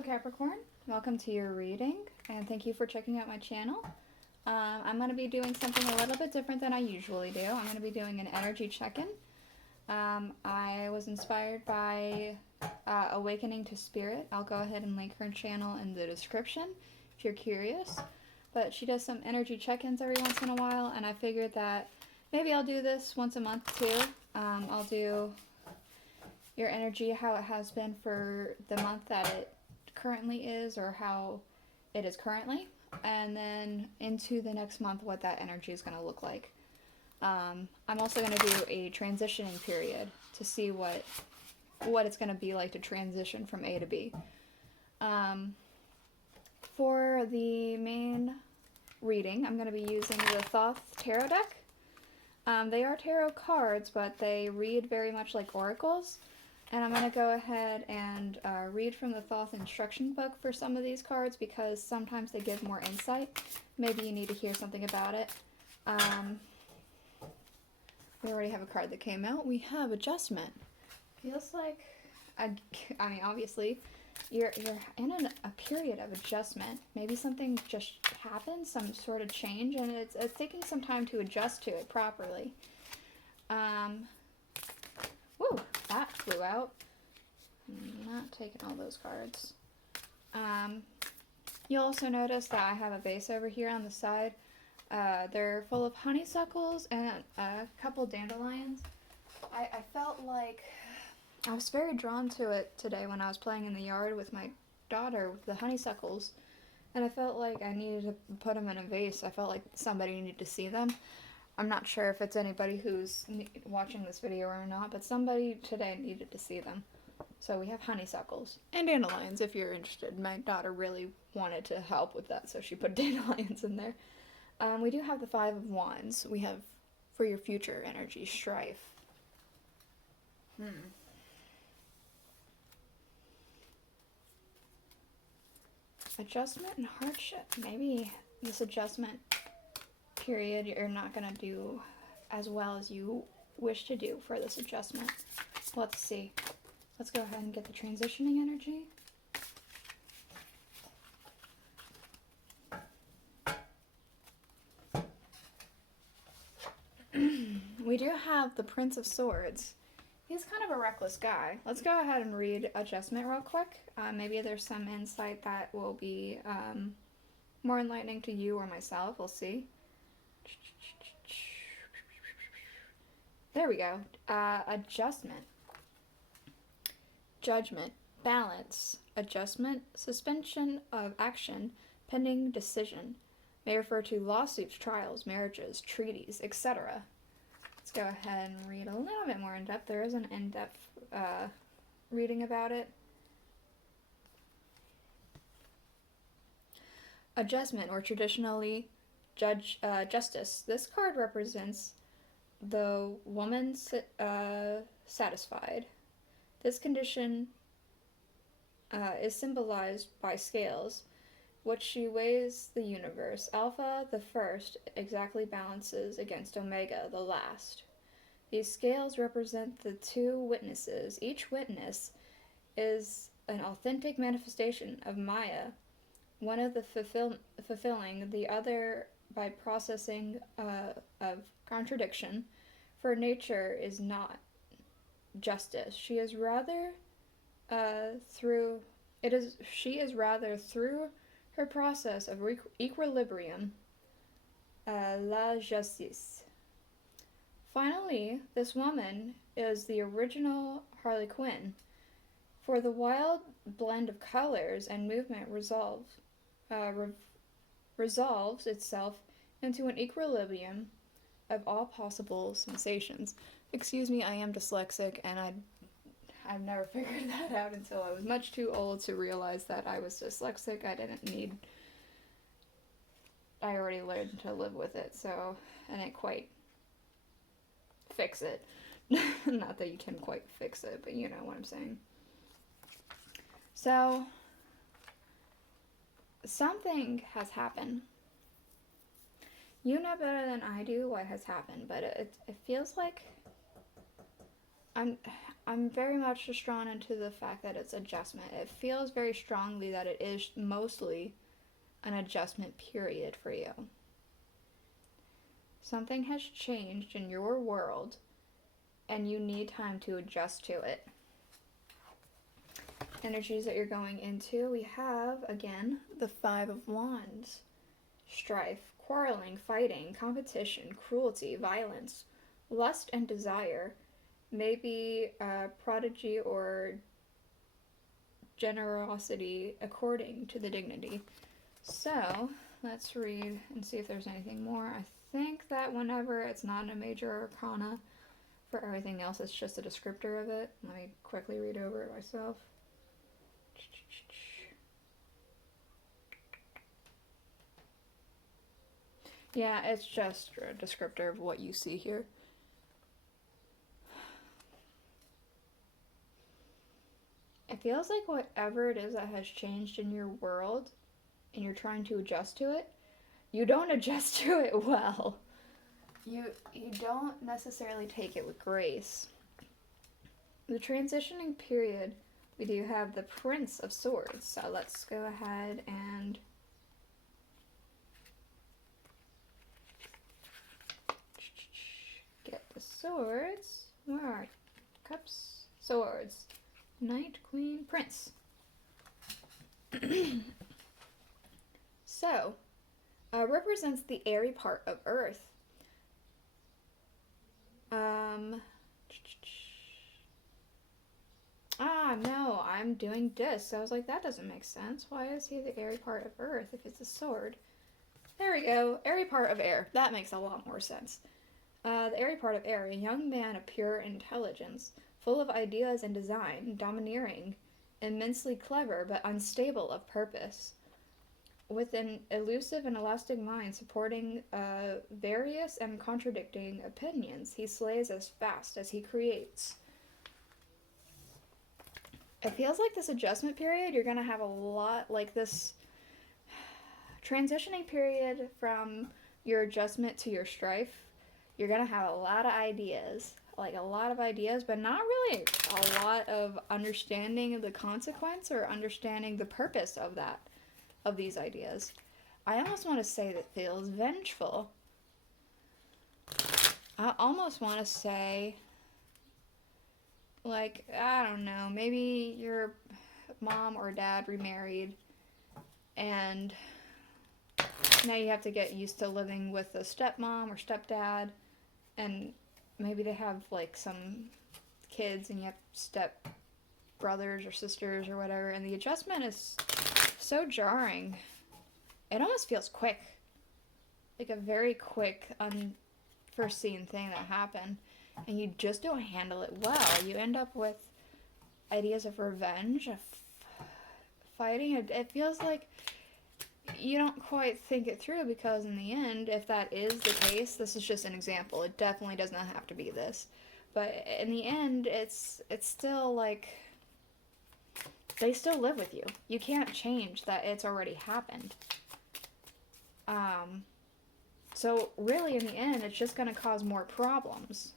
Hello Capricorn, welcome to your reading and thank you for checking out my channel. I'm going to be doing something a little bit different than I usually do. I'm going to be doing an energy check-in. I was inspired by Awakening to Spirit. I'll go ahead and link her channel in the description if you're curious. But she does some energy check-ins every once in a while, and I figured that maybe I'll do this once a month too. I'll do your energy, how it has been for the month that it currently is, or how it is currently, and then into the next month what that energy is going to look like. I'm also going to do a transitioning period to see what it's going to be like to transition from A to B. For the main reading, I'm going to be using the Thoth tarot deck. They are tarot cards, but they read very much like oracles. And I'm going to go ahead and read from the Thoth instruction book for some of these cards because sometimes they give more insight. Maybe you need to hear something about it. We already have a card that came out. We have adjustment. Feels like, I mean, obviously, you're in a period of adjustment. Maybe something just happened, some sort of change, and it's taking some time to adjust to it properly. Woo, that flew out. I'm not taking all those cards. You'll also notice that I have a vase over here on the side. They're full of honeysuckles and a couple dandelions. I felt like I was very drawn to it today when I was playing in the yard with my daughter with the honeysuckles. And I felt like I needed to put them in a vase. I felt like somebody needed to see them. I'm not sure if it's anybody who's watching this video or not, but somebody today needed to see them. So we have honeysuckles and dandelions if you're interested. My daughter really wanted to help with that, so she put dandelions in there. We do have the Five of Wands. We have for your future energy, strife. Adjustment and hardship. Maybe this adjustment period you're not going to do as well as you wish to do for this adjustment. Let's see. Let's go ahead and get the transitioning energy. We do have the Prince of Swords. He's kind of a reckless guy. Let's go ahead and read adjustment real quick. Maybe there's some insight that will be more enlightening to you or myself. We'll see. There we go. Adjustment. Judgment. Balance. Adjustment. Suspension of action. Pending decision. May refer to lawsuits, trials, marriages, treaties, etc. Let's go ahead and read a little bit more in depth. There is an in-depth reading about it. Adjustment, or traditionally justice. This card represents the woman satisfied. This condition is symbolized by scales, which she weighs the universe. Alpha, the first, exactly balances against Omega, the last. These scales represent the two witnesses. Each witness is an authentic manifestation of Maya, one of the fulfilling, the other by processing of contradiction, for nature is not justice. She is rather through her process of equilibrium, la justice. Finally, this woman is the original Harley Quinn, for the wild blend of colors and movement resolves itself into an equilibrium of all possible sensations. Excuse me, I am dyslexic, and I've never figured that out until I was much too old to realize that I was dyslexic. I already learned to live with it, so I didn't quite fix it. Not that you can quite fix it, but you know what I'm saying. So, something has happened. You know better than I do what has happened, but it feels like I'm very much just drawn into the fact that it's adjustment. It feels very strongly that it is mostly an adjustment period for you. Something has changed in your world and you need time to adjust to it. Energies that you're going into, we have, again, the Five of Wands. Strife, quarreling, fighting, competition, cruelty, violence, lust and desire, maybe prodigy or generosity according to the dignity. So, let's read and see if there's anything more. I think that whenever it's not a major arcana, for everything else it's just a descriptor of it. Let me quickly read over it myself. Yeah, it's just a descriptor of what you see here. It feels like whatever it is that has changed in your world and you're trying to adjust to it, you don't adjust to it well. You don't necessarily take it with grace. The transitioning period, we do have the Prince of Swords. So let's go ahead and get the swords. Where are cups? Swords. Knight, Queen, Prince. So, represents the airy part of Earth. No, I'm doing this. I was like, that doesn't make sense. Why is he the airy part of Earth if it's a sword? There we go. Airy part of air. That makes a lot more sense. The airy part of air, a young man of pure intelligence, full of ideas and design, domineering, immensely clever but unstable of purpose. With an elusive and elastic mind supporting various and contradicting opinions, he slays as fast as he creates. It feels like this adjustment period, you're going to have a lot, like this transitioning period from your adjustment to your strife. You're going to have a lot of ideas, but not really a lot of understanding of the consequence or understanding the purpose of that, of these ideas. I almost want to say that feels vengeful. I almost want to say, like, I don't know, maybe your mom or dad remarried and now you have to get used to living with a stepmom or stepdad, and maybe they have like some kids and you have step brothers or sisters or whatever, and the adjustment is so jarring. It almost feels quick, like a very quick unforeseen thing that happened, and you just don't handle it well. You end up with ideas of revenge, of fighting. It feels like you don't quite think it through, because in the end, if that is the case, this is just an example. It definitely does not have to be this. But in the end, it's still like, they still live with you. You can't change that it's already happened. So really, in the end, it's just going to cause more problems.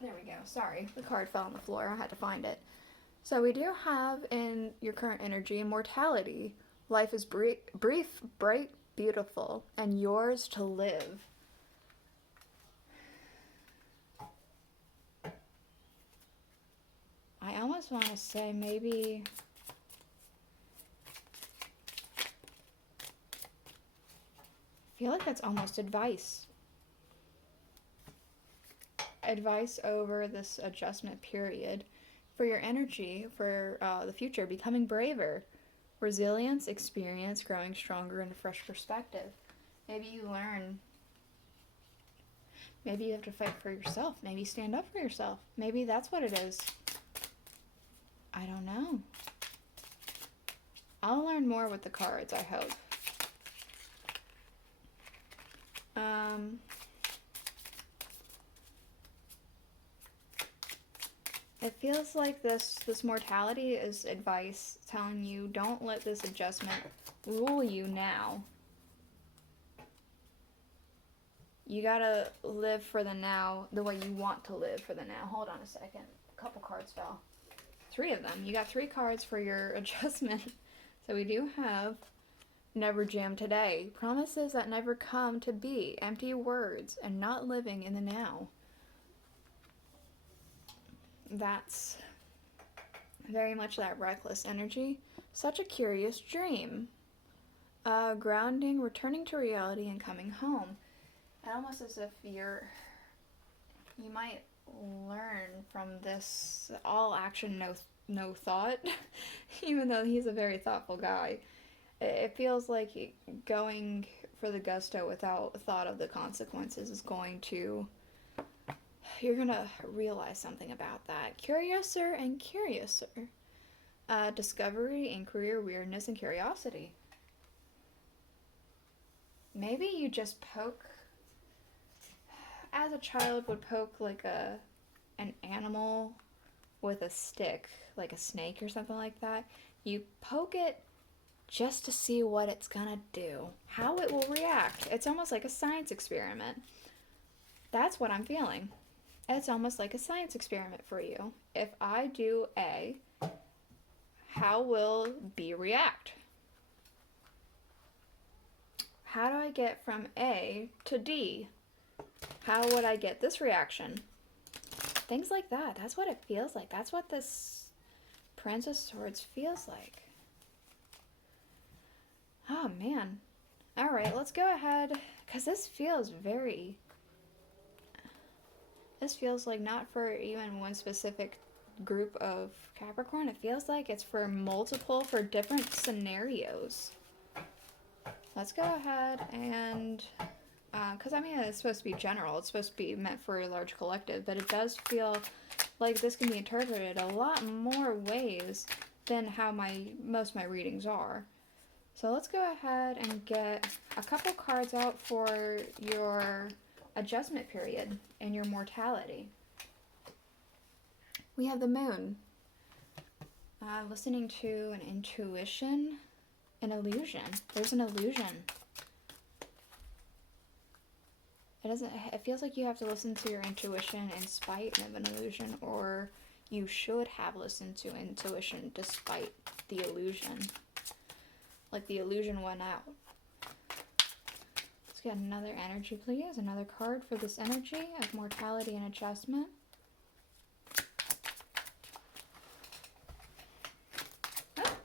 There we go. Sorry, the card fell on the floor. I had to find it. So we do have in your current energy immortality. Life is brief, bright, beautiful, and yours to live. I almost want to say maybe I feel like that's almost advice. Advice over this adjustment period for your energy, for the future, becoming braver, resilience, experience, growing stronger, and a fresh perspective. Maybe you learn. Maybe you have to fight for yourself. Maybe stand up for yourself. Maybe that's what it is. I don't know. I'll learn more with the cards, I hope. It feels like this mortality is advice telling you, don't let this adjustment rule you now. You gotta live for the now the way you want to live for the now. Hold on a second. A couple cards fell. 3 of them. You got 3 cards for your adjustment. So we do have Never Jam Today. Promises that never come to be. Empty words and not living in the now. That's very much that reckless energy. Such a curious dream. Grounding, returning to reality, and coming home. Almost as if you might learn from this all action, no thought. Even though he's a very thoughtful guy, it feels like going for the gusto without thought of the consequences is going to, you're gonna realize something about that. Curiouser and curiouser. Discovery, inquiry, weirdness, and curiosity. Maybe you just poke, as a child would poke like an animal with a stick, like a snake or something like that. You poke it just to see what it's gonna do, how it will react. It's almost like a science experiment. That's what I'm feeling. It's almost like a science experiment for you. If I do A, how will B react? How do I get from A to D? How would I get this reaction? Things like that. That's what it feels like. That's what this Prince of Swords feels like. Oh, man. All right, let's go ahead. Because this feels like not for even one specific group of Capricorn. It feels like it's for different scenarios. Let's go ahead and, because I mean, it's supposed to be general. It's supposed to be meant for a large collective, but it does feel like this can be interpreted a lot more ways than how most of my readings are. So let's go ahead and get a couple cards out for your adjustment period and your mortality. We have the Moon. Listening to an intuition, an illusion. There's an illusion. It feels like you have to listen to your intuition in spite of an illusion, or you should have listened to intuition despite the illusion. Like the illusion went out. Let's get another energy, please. Another card for this energy of mortality and adjustment. Oh,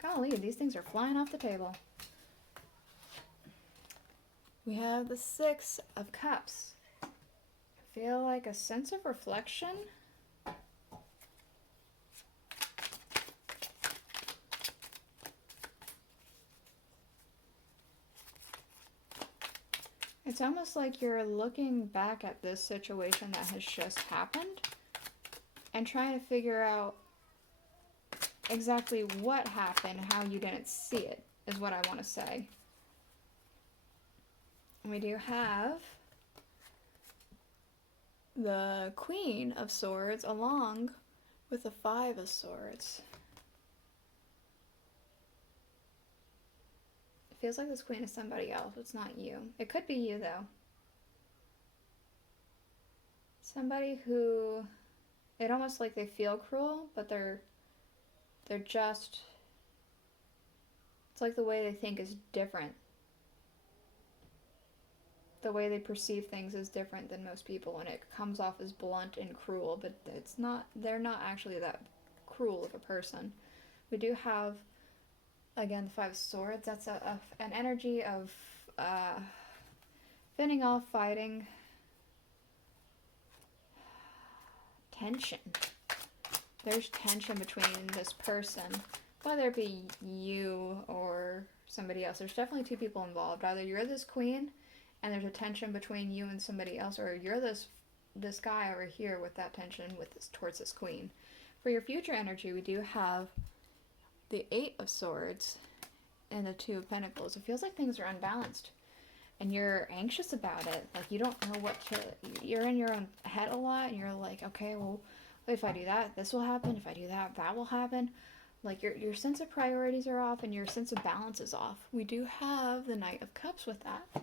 golly, these things are flying off the table. We have the 6 of Cups. I feel like a sense of reflection. It's almost like you're looking back at this situation that has just happened and trying to figure out exactly what happened, how you didn't see it, is what I want to say. We do have the Queen of Swords along with the 5 of Swords. It feels like this Queen is somebody else. It's not you. It could be you, though. Somebody who, it almost like they feel cruel, but they're just, it's like the way they think is different. The way they perceive things is different than most people, and it comes off as blunt and cruel, but it's not, they're not actually that cruel of a person. We do have, again, the 5 of Swords. That's an energy of fending off, fighting, tension. There's tension between this person, whether it be you or somebody else. There's definitely 2 people involved. Either you're this queen and there's a tension between you and somebody else, or you're this guy over here with that tension towards this queen. For your future energy, we do have the 8 of Swords and the 2 of Pentacles. It feels like things are unbalanced and you're anxious about it. Like you don't know you're in your own head a lot, and you're like, okay, well, if I do that, this will happen. If I do that, that will happen. Like your sense of priorities are off and your sense of balance is off. We do have the Knight of Cups with that.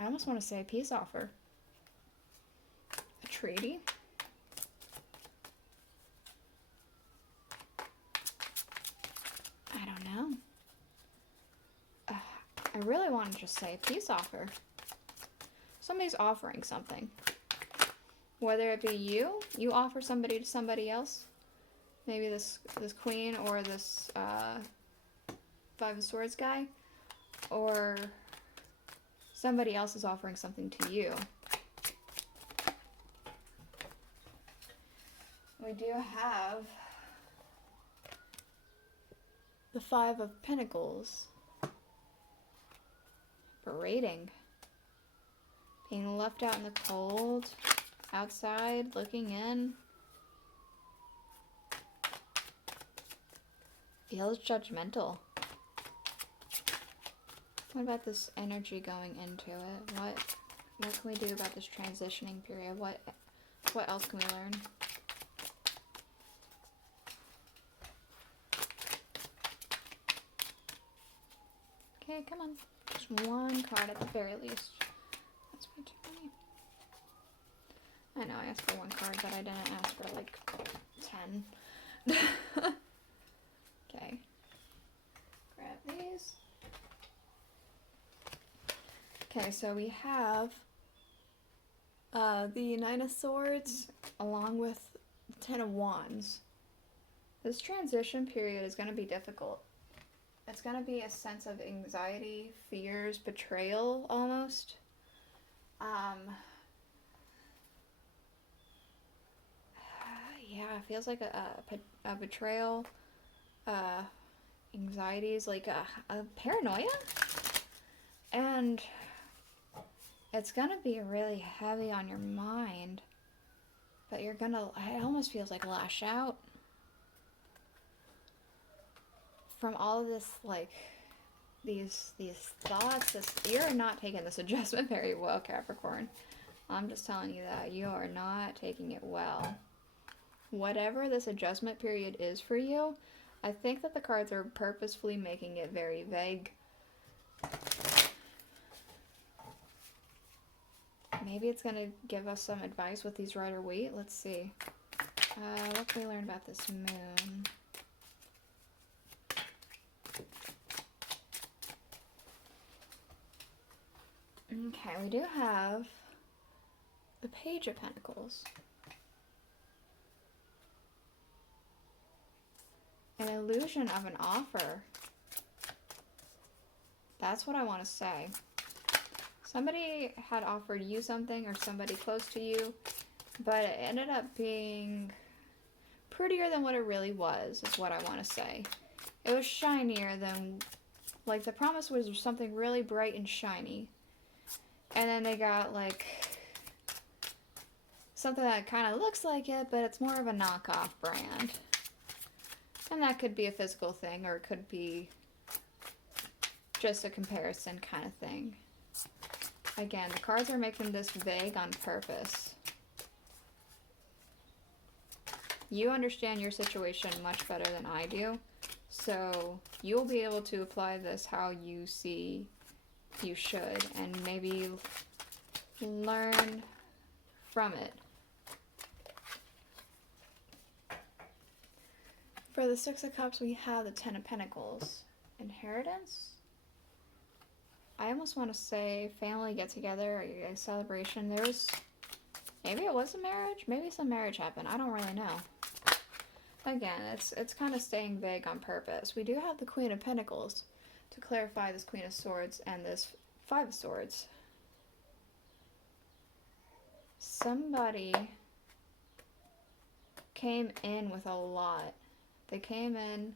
I almost want to say a peace offer. A treaty. I don't know. I really want to just say peace offer. Somebody's offering something. Whether it be you offer somebody to somebody else. Maybe this queen or this Five of Swords guy. Or somebody else is offering something to you. We do have the Five of Pentacles. Berating. Being left out in the cold. Outside, looking in. Feels judgmental. What about this energy going into it? What can we do about this transitioning period? What else can we learn? Okay, come on. Just one card at the very least. That's way too many. I know, I asked for one card, but I didn't ask for like 10. Okay. Grab these. Okay, so we have the Nine of Swords along with the Ten of Wands. This transition period is going to be difficult. It's going to be a sense of anxiety, fears, betrayal almost. Yeah, it feels like a betrayal, anxieties, like a paranoia. And it's going to be really heavy on your mind. But you're going to, it almost feels like lash out. From all of this, like, these thoughts, you're not taking this adjustment very well, Capricorn. I'm just telling you that. You are not taking it well. Whatever this adjustment period is for you, I think that the cards are purposefully making it very vague. Maybe it's going to give us some advice with these Rider-Waite. Let's see. What can we learn about this moon? Okay, we do have the Page of Pentacles. An illusion of an offer. That's what I want to say. Somebody had offered you something or somebody close to you, but it ended up being prettier than what it really was, is what I want to say. It was shinier than, like, the promise was something really bright and shiny. And then they got, like, something that kind of looks like it, but it's more of a knockoff brand. And that could be a physical thing, or it could be just a comparison kind of thing. Again, the cards are making this vague on purpose. You understand your situation much better than I do, so you'll be able to apply this how you see you should, and maybe learn from it. For the Six of Cups, we have the Ten of Pentacles. Inheritance? I almost want to say family get-together, a celebration. There was, maybe it was a marriage? Maybe some marriage happened. I don't really know. Again, it's kind of staying vague on purpose. We do have the Queen of Pentacles to clarify this Queen of Swords and this Five of Swords. Somebody came in with a lot. They came in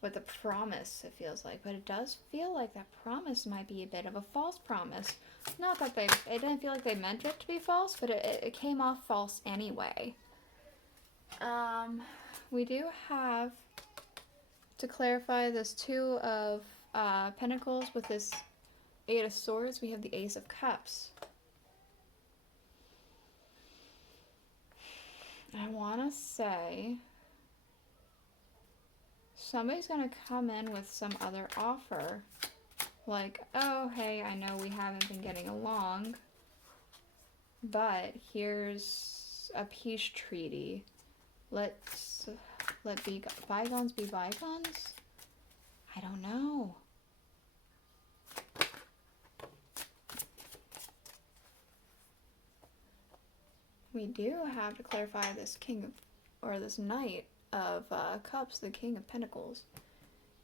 with a promise, it feels like, but it does feel like that promise might be a bit of a false promise. Not that it didn't feel like they meant it to be false, but it came off false anyway. We do have, to clarify, this Two of Pentacles with this Eight of Swords, we have the Ace of Cups. I want to say somebody's going to come in with some other offer. Like, oh, hey, I know we haven't been getting along, but here's a peace treaty. Let bygones be bygones? I don't know. We do have to clarify this this Knight of Cups, the King of Pentacles.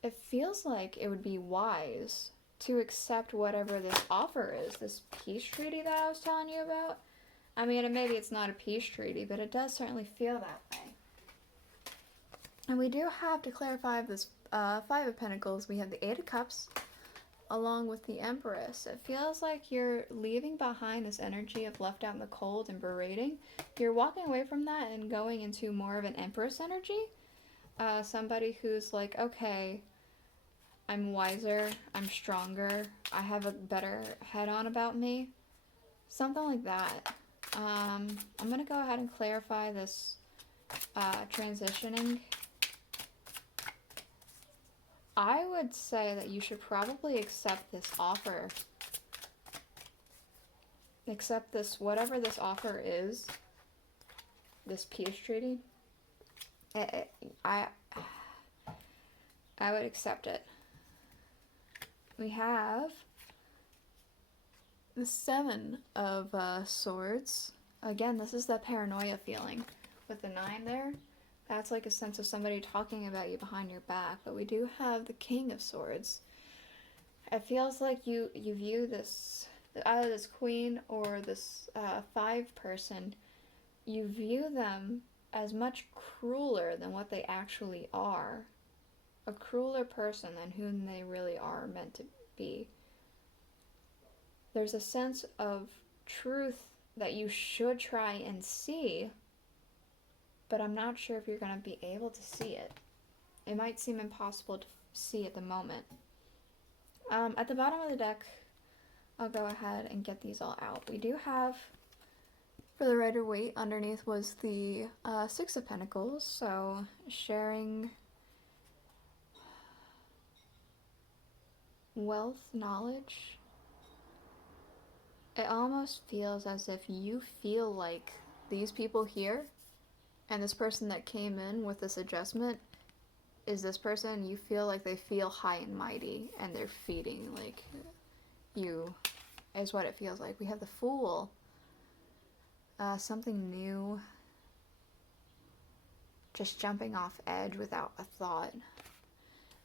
It feels like it would be wise to accept whatever this offer is, this peace treaty that I was telling you about. I mean, maybe it's not a peace treaty, but it does certainly feel that way. And we do have to clarify this Five of Pentacles. We have the Eight of Cups along with the Empress. It feels like you're leaving behind this energy of left out in the cold and berating. You're walking away from that and going into more of an Empress energy. Somebody who's like, okay, I'm wiser, I'm stronger, I have a better head on about me. Something like that. I'm going to go ahead and clarify this transitioning. I would say that you should probably accept this offer. Accept this, whatever this offer is, this peace treaty. I would accept it. We have the Seven of Swords. Again, this is that paranoia feeling with the 9 there. That's like a sense of somebody talking about you behind your back. But we do have the King of Swords. It feels like you view this, either this queen or this 5 person, you view them as much crueler than what they actually are. A crueler person than whom they really are meant to be. There's a sense of truth that you should try and see, but I'm not sure if you're going to be able to see it. It might seem impossible to see at the moment. At the bottom of the deck, I'll go ahead and get these all out. We do have, for the Rider-Waite, underneath was the Six of Pentacles, so sharing wealth, knowledge. It almost feels as if you feel like these people here and this person that came in with this adjustment is this person. You feel like they feel high and mighty and they're feeding like you, is what it feels like. We have the Fool. Something new. Just jumping off edge without a thought.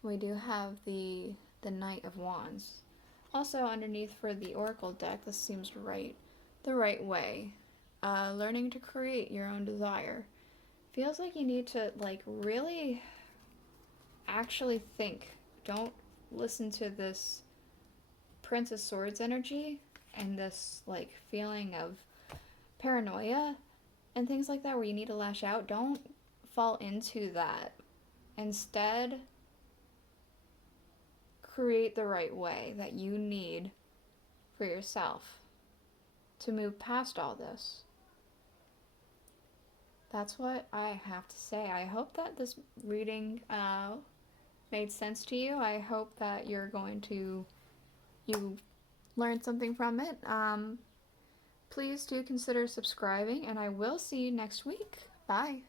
We do have the Knight of Wands. Also underneath for the Oracle deck, this seems the right way. Learning to create your own desire. Feels like you need to like really actually think. Don't listen to this Prince of Swords energy and this like feeling of paranoia and things like that where you need to lash out. Don't fall into that. Instead, create the right way that you need for yourself to move past all this. That's what I have to say. I hope that this reading made sense to you. I hope that you learned something from it. Please do consider subscribing, and I will see you next week. Bye.